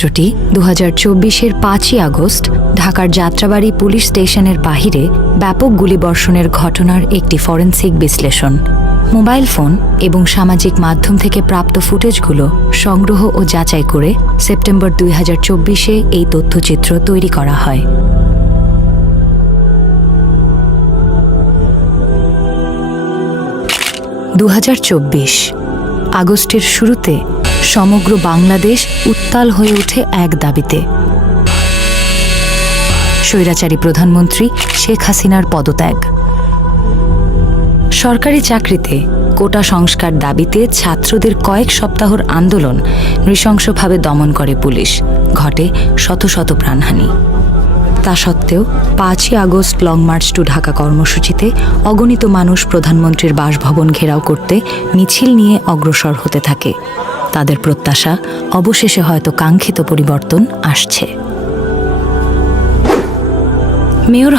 চিত্রটি 2024-এর 5ই আগস্ট ঢাকার যাত্রাবাড়ী পুলিশ স্টেশনের বাহিরে ব্যাপক গুলিবর্ষণের ঘটনার একটি ফরেনসিক বিশ্লেষণ। মোবাইল ফোন এবং সামাজিক মাধ্যম থেকে প্রাপ্ত ফুটেজগুলো সংগ্রহ ও যাচাই করে সেপ্টেম্বর 2024-এ এই তথ্যচিত্র তৈরি করা হয়। আগস্টের শুরুতে সমগ্র বাংলাদেশ উত্তাল হয়ে ওঠে এক দাবিতে, স্বৈরাচারী প্রধানমন্ত্রী শেখ হাসিনার পদত্যাগ। সরকারি চাকরিতে কোটা সংস্কার দাবিতে ছাত্রদের কয়েক সপ্তাহর আন্দোলন নৃশংসভাবে দমন করে পুলিশ, ঘটে শত শত প্রাণহানি। তা সত্ত্বেও 5ই August long march to Dhaka কর্মসূচিতে অগণিত মানুষ প্রধানমন্ত্রীর বাসভবন ঘেরাও করতে মিছিল নিয়ে অগ্রসর হতে থাকে। তাদের প্রত্যাশা, অবশেষে হয়তো কাঙ্ক্ষিত পরিবর্তন আসছে। মেয়র